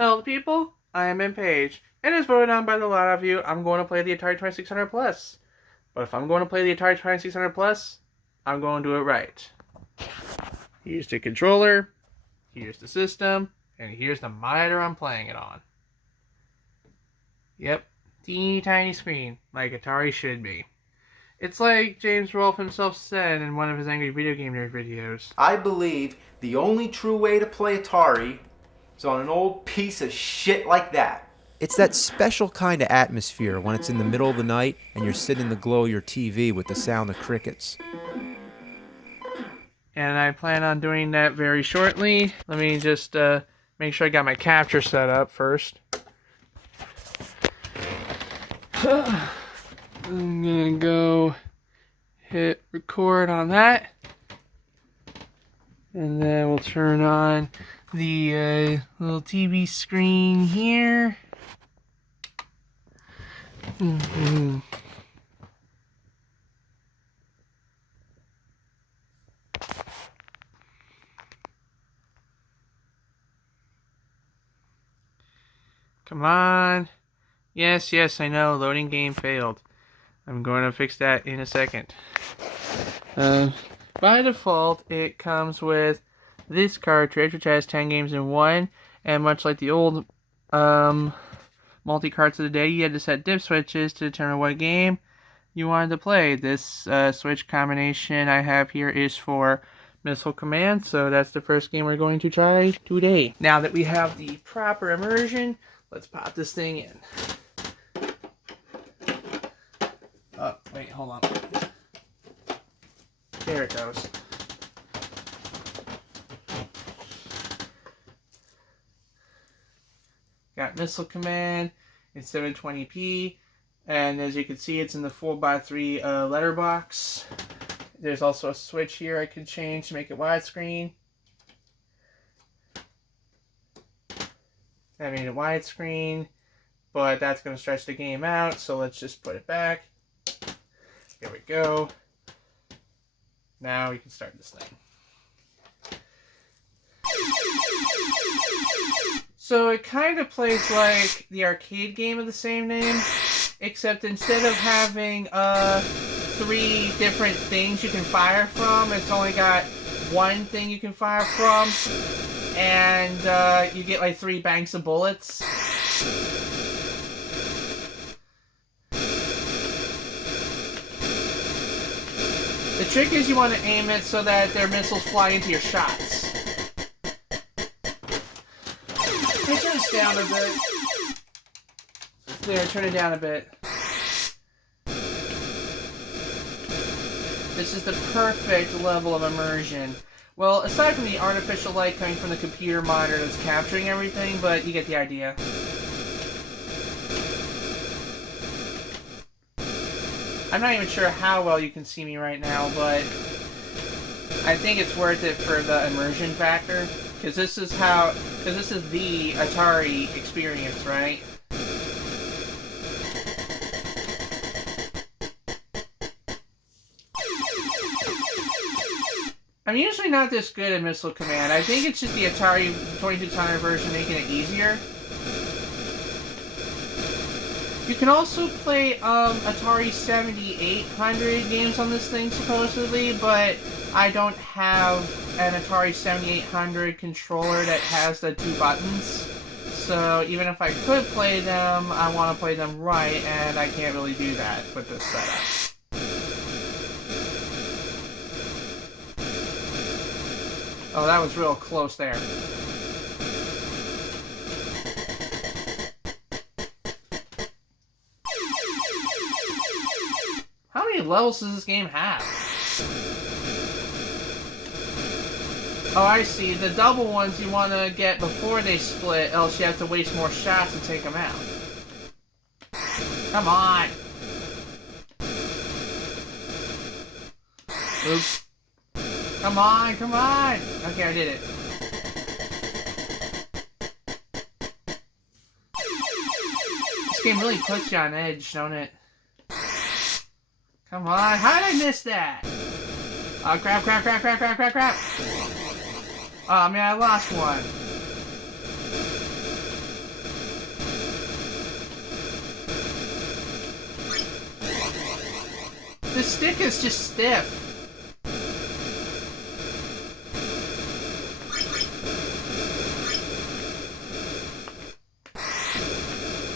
Hello people, I am in Page, and as voted on by the lot of you, I'm going to play the Atari 2600 Plus. But if I'm going to play the Atari 2600 Plus, I'm going to do it right. Here's the controller, here's the system, and here's the monitor I'm playing it on. Yep, teeny tiny screen, like Atari should be. It's like James Rolfe himself said in one of his Angry Video Game Nerd videos. I believe the only true way to play Atari is on an old piece of shit like that. It's that special kind of atmosphere when it's in the middle of the night and you're sitting in the glow of your TV with the sound of crickets. And I plan on doing that very shortly. Let me just make sure I got my capture set up first. I'm gonna go hit record on that. And then we'll turn on the little TV screen here. Come on. Yes, I know. Loading game failed. I'm going to fix that in a second. By default, it comes with this cartridge, which has 10 games in one. And much like the old multi-carts of the day, you had to set dip switches to determine what game you wanted to play. This switch combination I have here is for Missile Command, so that's the first game we're going to try today. Now that we have the proper immersion, let's pop this thing in. Oh, wait, hold on. There it goes. Got Missile Command in 720p, and as you can see, it's in the 4x3 letterbox. There's also a switch here I can change to make it widescreen. I made it widescreen, but that's going to stretch the game out, so let's just put it back. Here we go. Now we can start this thing. So it kind of plays like the arcade game of the same name, except instead of having 3 different things you can fire from, it's only got one thing you can fire from, and you get like 3 banks of bullets. The trick is you want to aim it so that their missiles fly into your shots. Hey, turn this down a bit. There, turn it down a bit. This is the perfect level of immersion. Well, aside from the artificial light coming from the computer monitor that's capturing everything, but you get the idea. I'm not even sure how well you can see me right now, but I think it's worth it for the immersion factor, because this is the Atari experience, right? I'm usually not this good at Missile Command. I think it's just the Atari 2600 version making it easier. You can also play Atari 7800 games on this thing, supposedly, but I don't have an Atari 7800 controller that has the 2 buttons. So even if I could play them, I want to play them right, and I can't really do that with this setup. Oh, that was real close there. How many levels does this game have? Oh, I see. The double ones you want to get before they split, else you have to waste more shots to take them out. Come on! Oops. Come on! Okay, I did it. This game really puts you on edge, don't it? Come on, how did I miss that? Oh, crap. Oh man, I lost one. The stick is just stiff.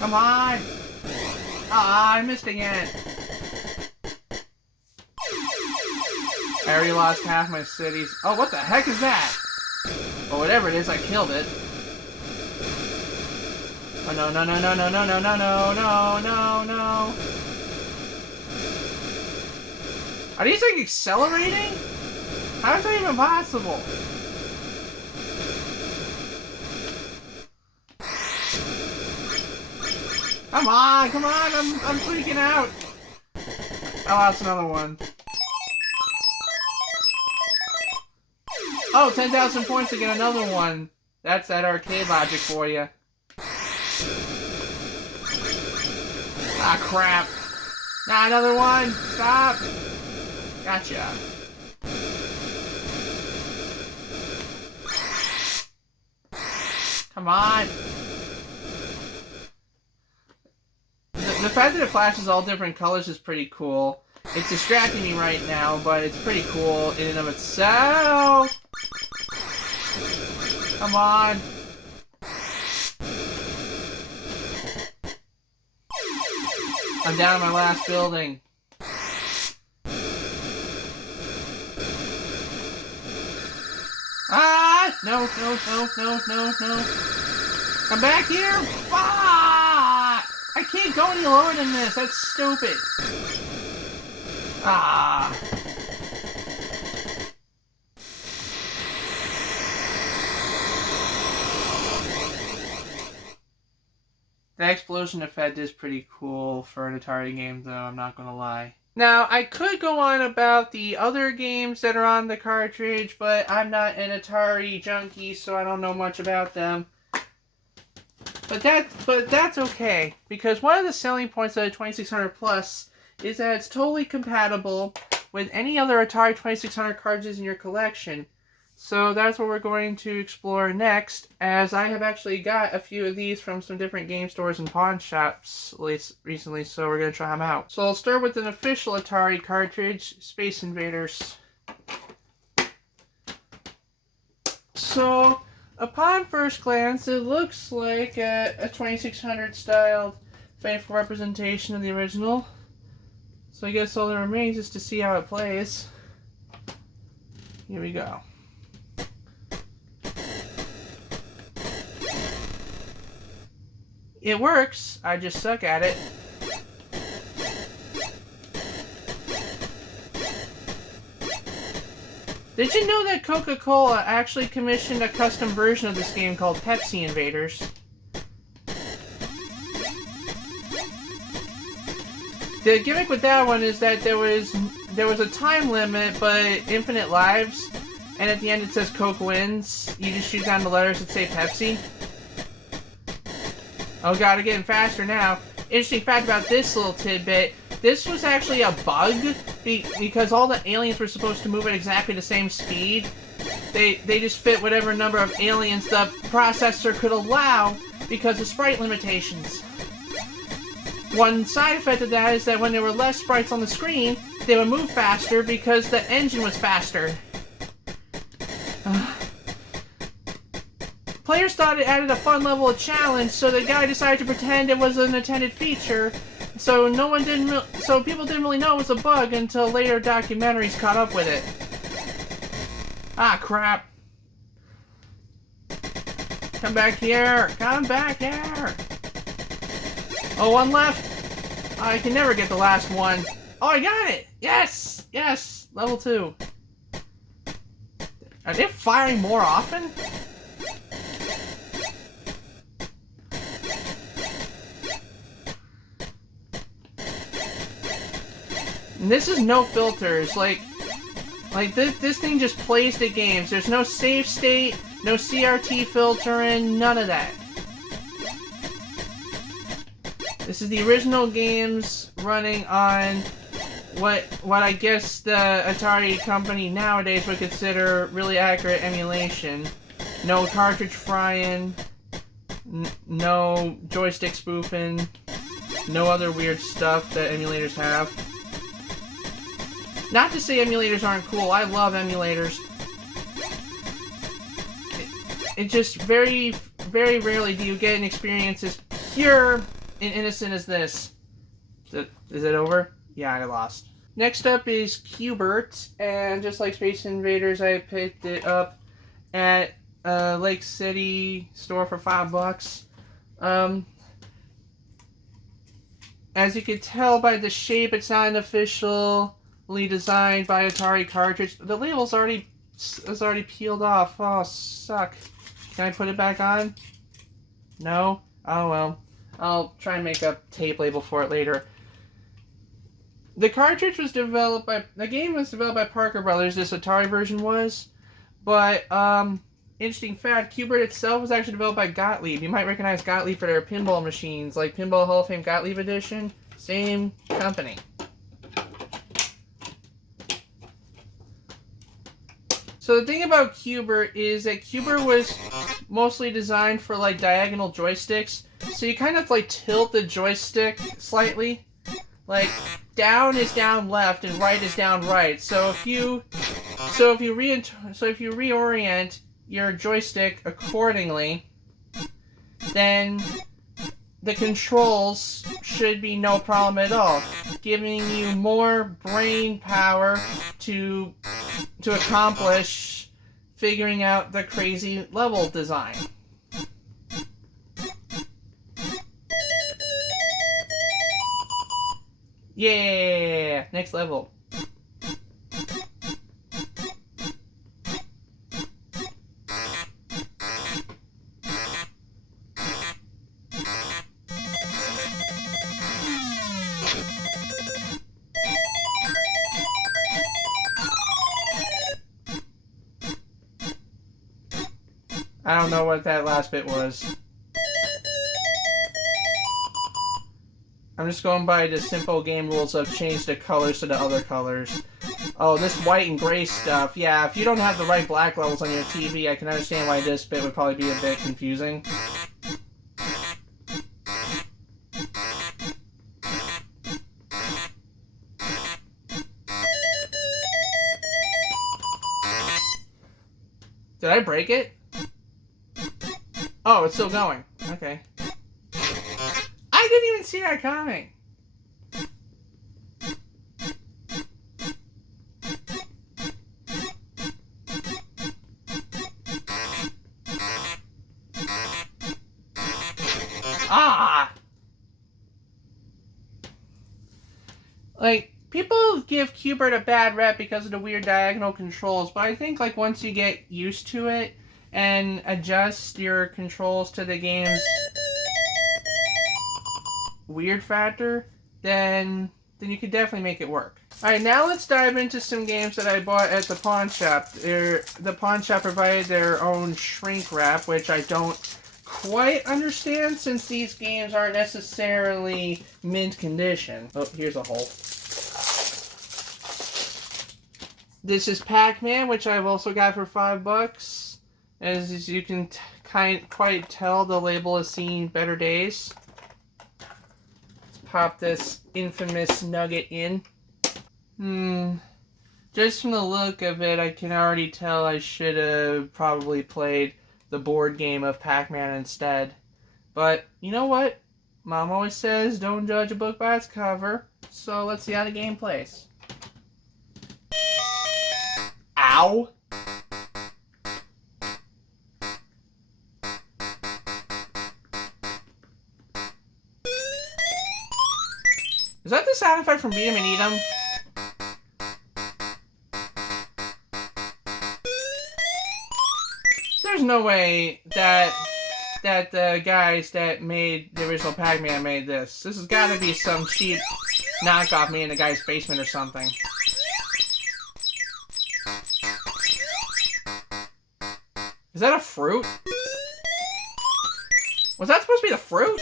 Come on! Ah, I missed again. I already lost half my cities. Oh, what the heck is that? Or whatever it is, I killed it. Oh no, no, no, no, no, no, no, no, no, no, no, no. Are these like accelerating? How is that even possible? Come on, come on, I'm freaking out. I lost another one. Oh, 10,000 points to get another one. That's that arcade logic for you. Ah, crap. Nah, another one. Stop. Gotcha. Come on. The fact that it flashes all different colors is pretty cool. It's distracting me right now, but it's pretty cool in and of itself. Come on. I'm down in my last building. Ah! No, no, no, no, no, no. Come back here! Fuck! I can't go any lower than this. That's stupid. Ah. The explosion effect is pretty cool for an Atari game, though, I'm not gonna lie. Now, I could go on about the other games that are on the cartridge, but I'm not an Atari junkie, so I don't know much about them. But that's okay, because one of the selling points of the 2600 Plus is that it's totally compatible with any other Atari 2600 cartridges in your collection. So that's what we're going to explore next, as I have actually got a few of these from some different game stores and pawn shops recently, so we're going to try them out. So I'll start with an official Atari cartridge, Space Invaders. So, upon first glance, it looks like a 2600 styled faithful representation of the original. So I guess all that remains is to see how it plays. Here we go. It works, I just suck at it. Did you know that Coca-Cola actually commissioned a custom version of this game called Pepsi Invaders? The gimmick with that one is that there was a time limit, but infinite lives, and at the end it says Coke wins. You just shoot down the letters that say Pepsi. Oh god, I'm getting faster now. Interesting fact about this little tidbit, this was actually a bug, because all the aliens were supposed to move at exactly the same speed. They just fit whatever number of aliens the processor could allow because of sprite limitations. One side effect of that is that when there were less sprites on the screen, they would move faster because the engine was faster. Players thought it added a fun level of challenge, so the guy decided to pretend it was an intended feature. So people didn't really know it was a bug until later documentaries caught up with it. Ah, crap. Come back here. Come back here. Oh, one left. I can never get the last one. Oh, I got it. Yes. Yes. Level 2. Are they firing more often? And this is no filters, like this thing just plays the games. There's no save state, no CRT filtering, none of that. This is the original games running on what I guess the Atari company nowadays would consider really accurate emulation. No cartridge frying, no joystick spoofing, no other weird stuff that emulators have. Not to say emulators aren't cool. I love emulators. It just very, very rarely do you get an experience as pure and innocent as this. Is it over? Yeah, I lost. Next up is Q*bert, and just like Space Invaders, I picked it up at Lake City store for $5. As you can tell by the shape, it's not an officially designed by Atari cartridge. The label's already peeled off. Oh, suck. Can I put it back on? No? Oh well. I'll try and make a tape label for it later. The cartridge was developed by... The game was developed by Parker Brothers, this Atari version was. But, interesting fact, Q*bert itself was actually developed by Gottlieb. You might recognize Gottlieb for their pinball machines, like Pinball Hall of Fame Gottlieb Edition. Same company. So the thing about Q*bert is that Q*bert was mostly designed for like diagonal joysticks. So you kind of like tilt the joystick slightly. Like down is down left and right is down right. So if you reorient your joystick accordingly, then the controls should be no problem at all, giving you more brain power to accomplish figuring out the crazy level design. Yeah, next level. I don't know what that last bit was. I'm just going by the simple game rules of change the colors to the other colors. Oh, this white and gray stuff. Yeah, if you don't have the right black levels on your TV, I can understand why this bit would probably be a bit confusing. Did I break it? Oh, it's still going. Okay. I didn't even see that coming. Ah! Like, people give Q*bert a bad rep because of the weird diagonal controls, but I think like once you get used to it and adjust your controls to the game's weird factor, then you could definitely make it work. Alright, now let's dive into some games that I bought at the pawn shop. The pawn shop provided their own shrink wrap, which I don't quite understand since these games aren't necessarily mint condition. Oh, here's a hole. This is Pac-Man, which I've also got for $5. As you can quite tell, the label has seen better days. Pop this infamous nugget in. Just from the look of it, I can already tell I should have probably played the board game of Pac-Man instead. But, you know what? Mom always says, don't judge a book by its cover. So let's see how the game plays. Ow! Is that the sound effect from Beat 'em and Eat 'em? There's no way that the guys that made the original Pac-Man made this. This has got to be some cheap knockoff made in the guy's basement or something. Is that a fruit? Was that supposed to be the fruit?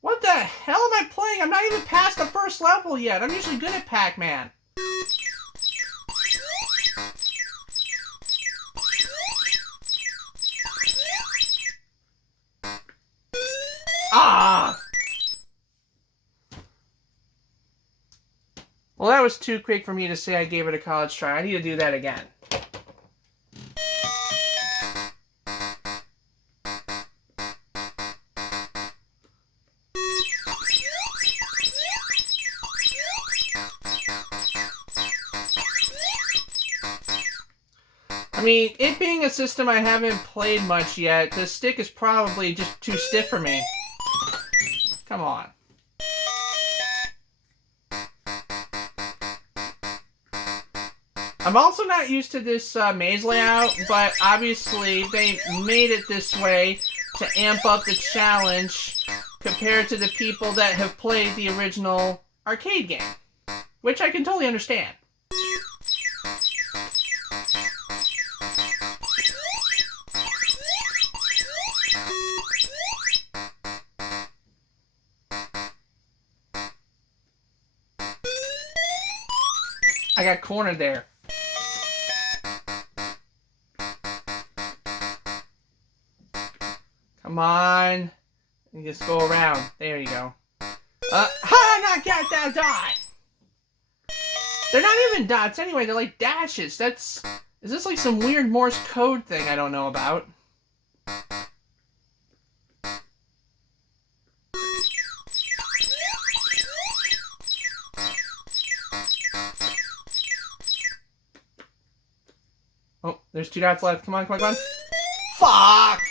What the hell am I playing? I'm not even past the first level yet. I'm usually good at Pac-Man. Ah! Well, that was too quick for me to say I gave it a college try. I need to do that again. I mean, it being a system I haven't played much yet, the stick is probably just too stiff for me. Come on. I'm also not used to this maze layout, but obviously they made it this way to amp up the challenge compared to the people that have played the original arcade game, which I can totally understand. I got cornered there. Come on. You just go around. There you go. Not get that dot! They're not even dots anyway, they're like dashes. Is this like some weird Morse code thing I don't know about? Oh, there's 2 dots left. Come on, come on, come on. Fuck!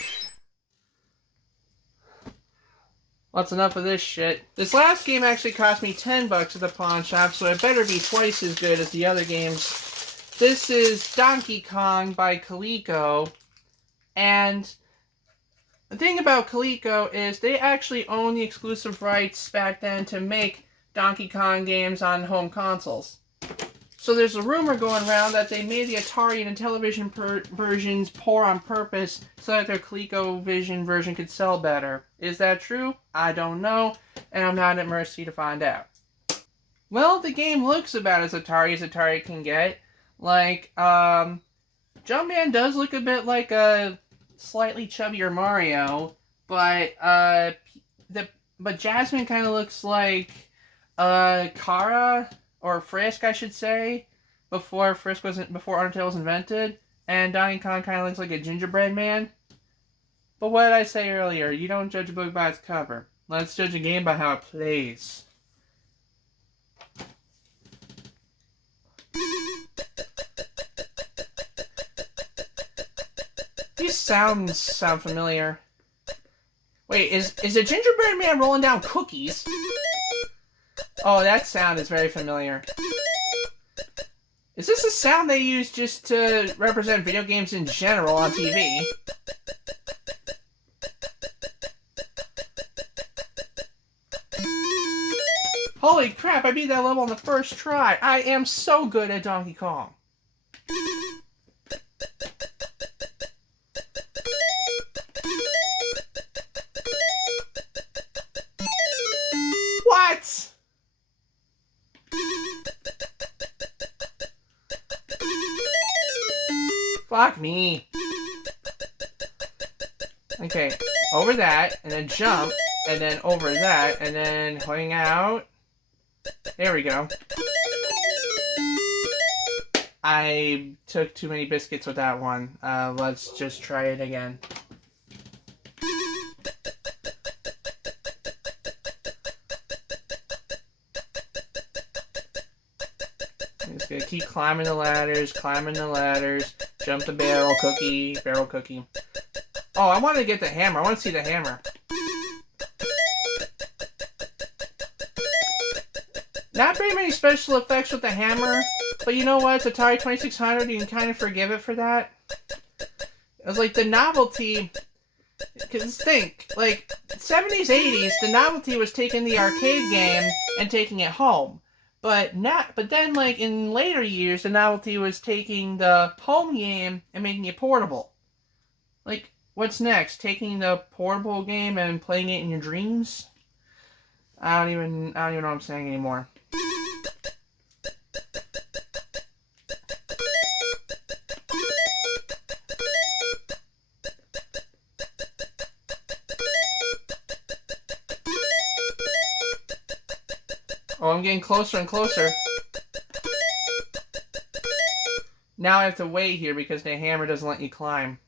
That's enough of this shit. This last game actually cost me $10 at the pawn shop, so it better be twice as good as the other games. This is Donkey Kong by Coleco, and the thing about Coleco is they actually own the exclusive rights back then to make Donkey Kong games on home consoles. So there's a rumor going around that they made the Atari and Intellivision versions poor on purpose so that their ColecoVision version could sell better. Is that true? I don't know, and I'm not at mercy to find out. Well, the game looks about as Atari can get. Like, Jumpman does look a bit like a slightly chubbier Mario, but Jasmine kind of looks like Kara. Or Frisk, I should say, before Undertale was invented, and Donkey Kong kind of looks like a gingerbread man. But what did I say earlier? You don't judge a book by its cover. Let's judge a game by how it plays. These sounds sound familiar. Wait, is a gingerbread man rolling down cookies? Oh, that sound is very familiar. Is this a sound they use just to represent video games in general on TV? Holy crap, I beat that level on the first try. I am so good at Donkey Kong. What? Fuck me. Okay, over that, and then jump, and then over that, and then hang out. There we go. I took too many biscuits with that one. Let's just try it again. I'm just gonna keep climbing the ladders, jump the barrel cookie. Oh, I want to get the hammer. I want to see the hammer. Not very many special effects with the hammer, but you know what? It's Atari 2600, you can kind of forgive it for that. It was like the novelty, because think, like, 70s, 80s, the novelty was taking the arcade game and taking it home. But then, like, in later years, the novelty was taking the home game and making it portable. Like, what's next? Taking the portable game and playing it in your dreams? I don't even know what I'm saying anymore. Oh, I'm getting closer and closer. Now I have to wait here because the hammer doesn't let you climb.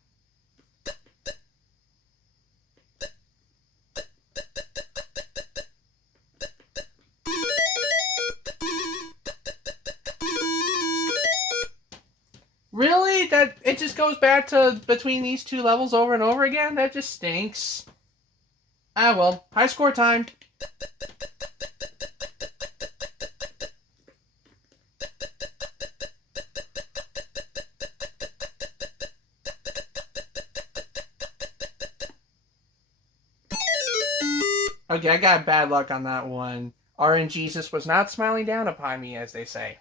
Really? That it just goes back to between these two levels over and over again? That just stinks. Ah well, high score time. Okay, I got bad luck on that one. RNGesus was not smiling down upon me, as they say.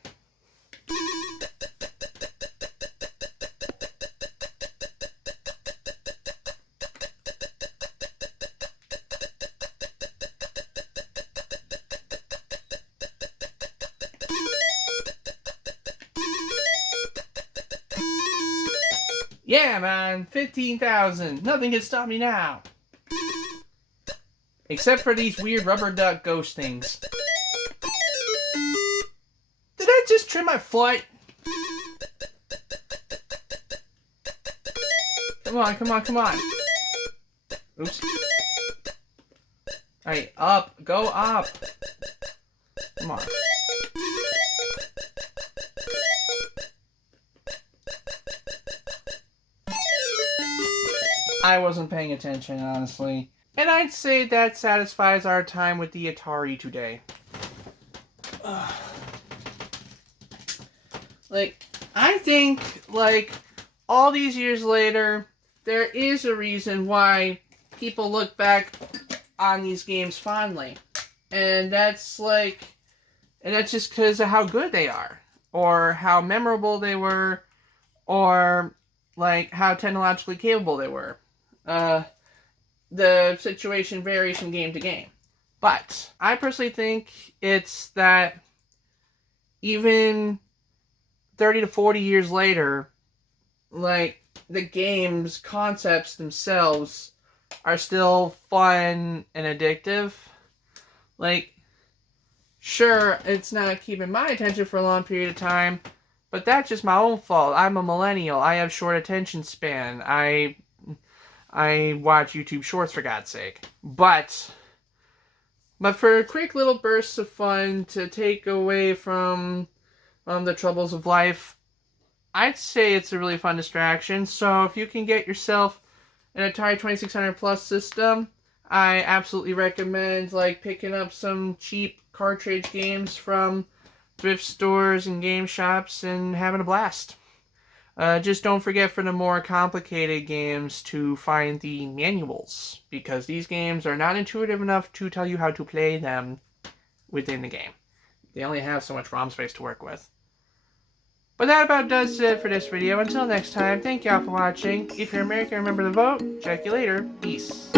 Yeah, man, 15,000. Nothing can stop me now. Except for these weird rubber duck ghost things. Did I just trim my foot? Come on, come on, come on. Oops. Alright, up. Go up. Come on. I wasn't paying attention, honestly. And I'd say that satisfies our time with the Atari today. Like, I think, like, all these years later, there is a reason why people look back on these games fondly. And that's, like, and that's just because of how good they are. Or how memorable they were. Or, like, how technologically capable they were. The situation varies from game to game. But I personally think it's that even 30 to 40 years later, like, the game's concepts themselves are still fun and addictive. Like, sure, it's not keeping my attention for a long period of time, but that's just my own fault. I'm a millennial. I have short attention span. I watch YouTube Shorts, for God's sake. But for quick little bursts of fun to take away from the troubles of life, I'd say it's a really fun distraction. So if you can get yourself an Atari 2600 Plus system, I absolutely recommend, like, picking up some cheap cartridge games from thrift stores and game shops and having a blast. Just don't forget for the more complicated games to find the manuals, because these games are not intuitive enough to tell you how to play them within the game. They only have so much ROM space to work with. But that about does it for this video. Until next time, thank y'all for watching. If you're American, remember to vote. Check you later. Peace.